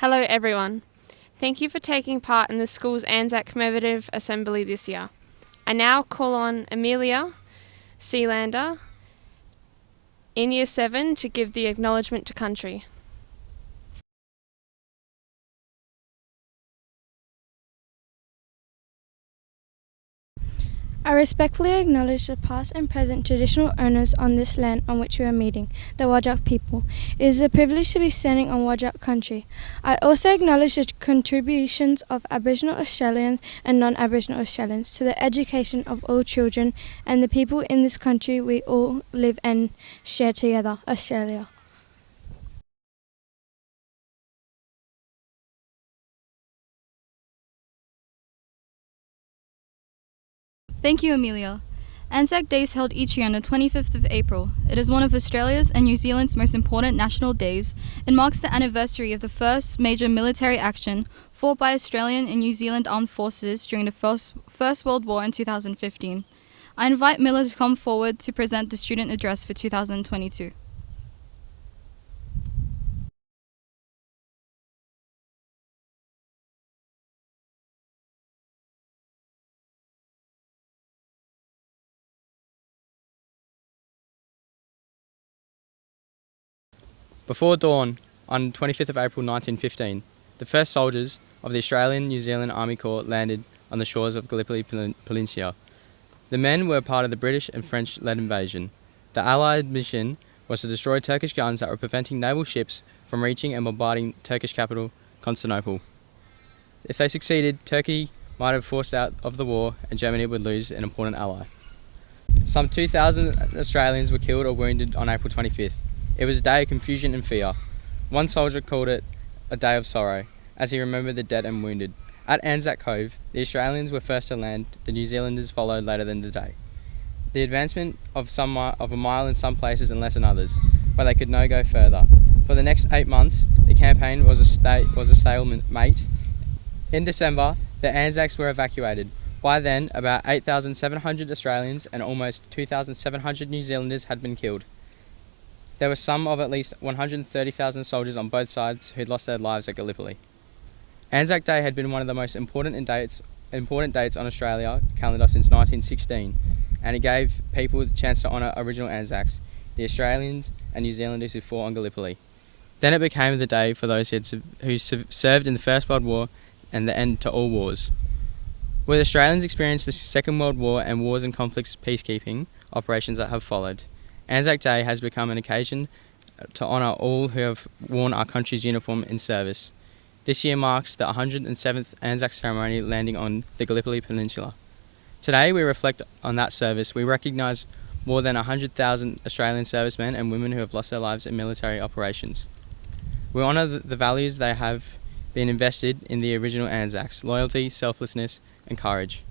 Hello everyone. Thank you for taking part in the school's ANZAC Commemorative Assembly this year. I now call on Amelia Sealander in Year 7 to give the acknowledgement to country. I respectfully acknowledge the past and present traditional owners on this land on which we are meeting, the Warwick people. It is a privilege to be standing on Warwick country. I also acknowledge the contributions of Aboriginal Australians and non-Aboriginal Australians to the education of all children and the people in this country we all live and share together, Australia. Thank you, Amelia. ANZAC Day is held each year on the 25th of April. It is one of Australia's and New Zealand's most important national days and marks the anniversary of the first major military action fought by Australian and New Zealand armed forces during the First World War in 2015. I invite Miller to come forward to present the student address for 2022. Before dawn, on 25th of April 1915, the first soldiers of the Australian-New Zealand Army Corps landed on the shores of Gallipoli Peninsula. The men were part of the British and French-led invasion. The Allied mission was to destroy Turkish guns that were preventing naval ships from reaching and bombarding Turkish capital, Constantinople. If they succeeded, Turkey might have forced out of the war and Germany would lose an important ally. Some 2,000 Australians were killed or wounded on April 25th. It was a day of confusion and fear. One soldier called it a day of sorrow, as he remembered the dead and wounded. At ANZAC Cove, the Australians were first to land, the New Zealanders followed later in the day. The advancement of a mile in some places and less in others, but they could no go further. For the next 8 months, the campaign was a stalemate. In December, the Anzacs were evacuated. By then, about 8,700 Australians and almost 2,700 New Zealanders had been killed. There were some of at least 130,000 soldiers on both sides who'd lost their lives at Gallipoli. Anzac Day had been one of the most important dates on Australia calendar since 1916, and it gave people the chance to honour original Anzacs, the Australians and New Zealanders who fought on Gallipoli. Then it became the day for those who served in the First World War and the end to all wars. With Australians experienced the Second World War and wars and conflicts peacekeeping operations that have followed, Anzac Day has become an occasion to honour all who have worn our country's uniform in service. This year marks the 107th Anzac ceremony landing on the Gallipoli Peninsula. Today we reflect on that service. We recognise more than 100,000 Australian servicemen and women who have lost their lives in military operations. We honour the values they have been invested in the original Anzacs: loyalty, selflessness and courage,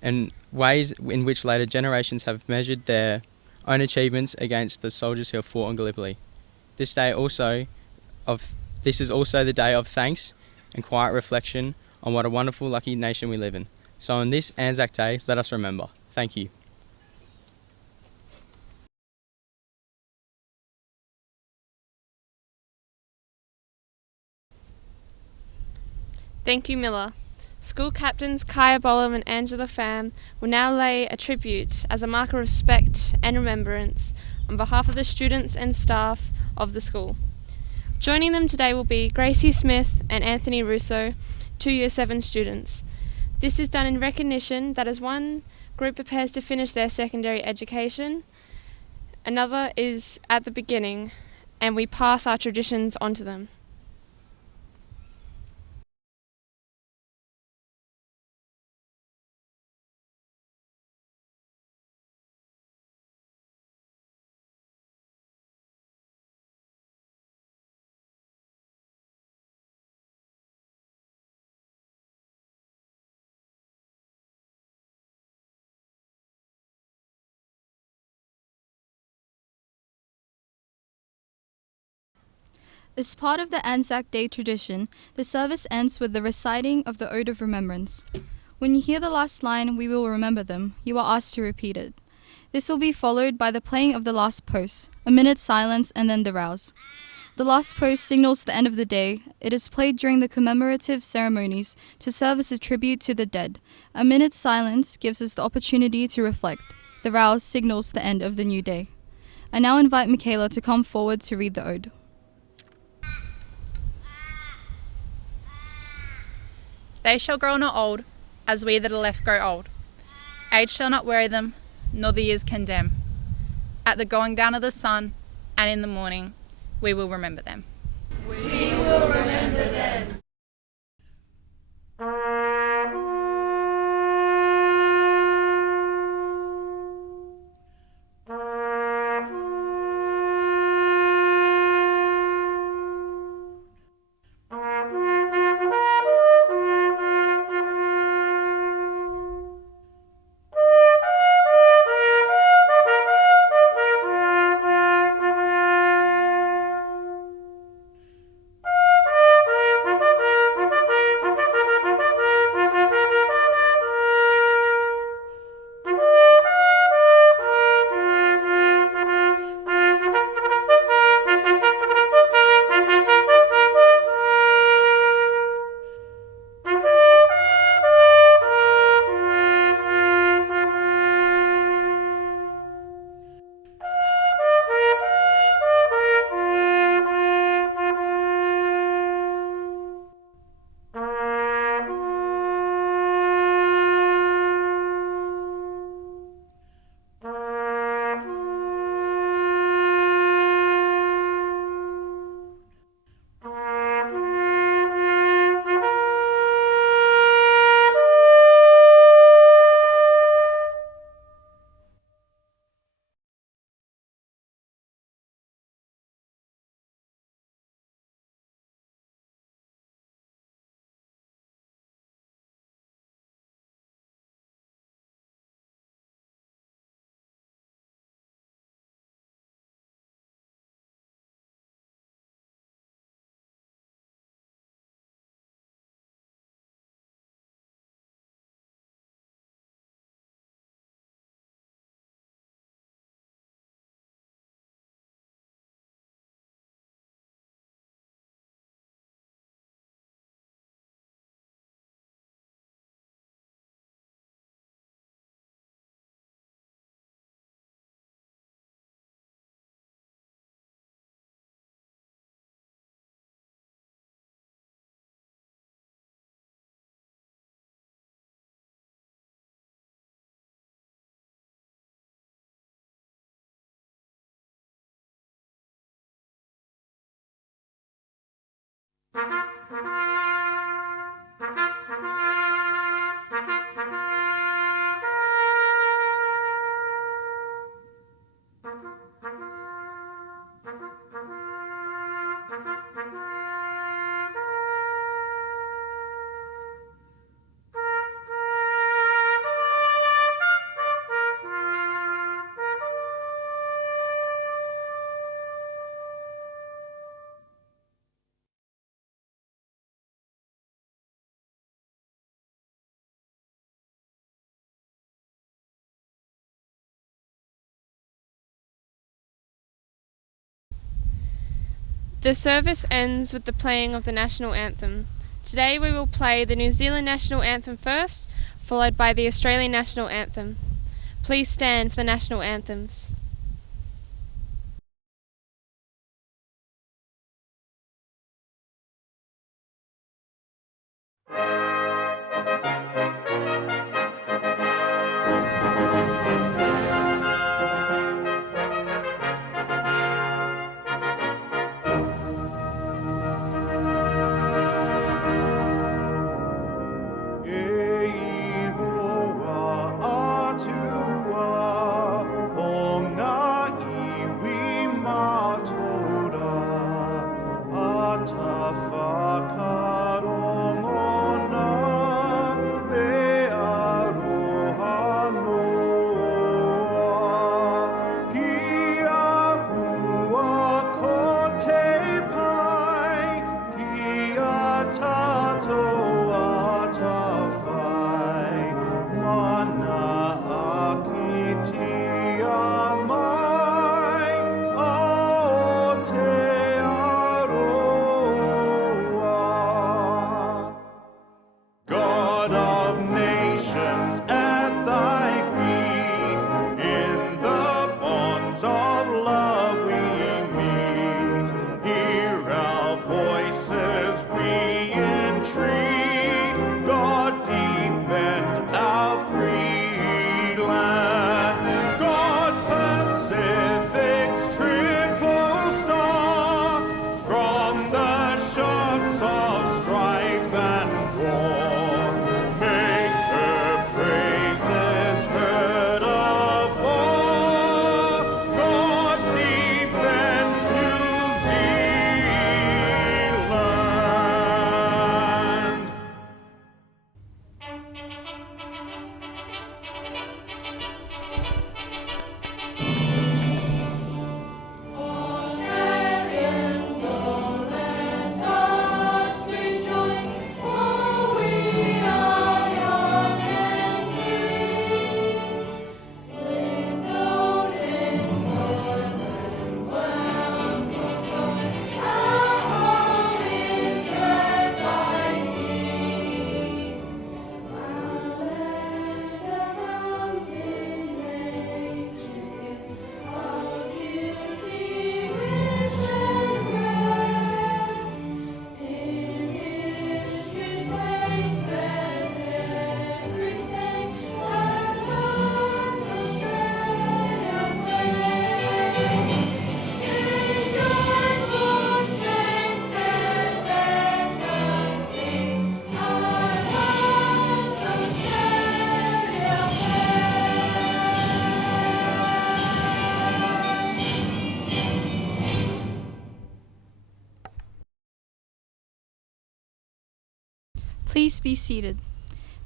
and ways in which later generations have measured their own achievements against the soldiers who have fought on Gallipoli. This is also the day of thanks and quiet reflection on what a wonderful, lucky nation we live in. So on this Anzac Day, let us remember. Thank you. Thank you, Miller. School captains Kaya Bolam and Angela Pham will now lay a tribute as a mark of respect and remembrance on behalf of the students and staff of the school. Joining them today will be Gracie Smith and Anthony Russo, 2 Year 7 students. This is done in recognition that as one group prepares to finish their secondary education, another is at the beginning, and we pass our traditions on to them. As part of the Anzac Day tradition, the service ends with the reciting of the Ode of Remembrance. When you hear the last line, "We will remember them," you are asked to repeat it. This will be followed by the playing of the last post, a minute's silence, and then the rouse. The last post signals the end of the day. It is played during the commemorative ceremonies to serve as a tribute to the dead. A minute's silence gives us the opportunity to reflect. The rouse signals the end of the new day. I now invite Michaela to come forward to read the ode. They shall grow not old, as we that are left grow old. Age shall not weary them, nor the years condemn. At the going down of the sun, and in the morning, we will remember them. We will remember them. The service ends with the playing of the national anthem. Today we will play the New Zealand national anthem first, followed by the Australian national anthem. Please stand for the national anthems. Atua, Please be seated.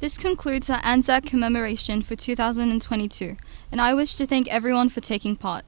This concludes our ANZAC Commemoration for 2022, and I wish to thank everyone for taking part.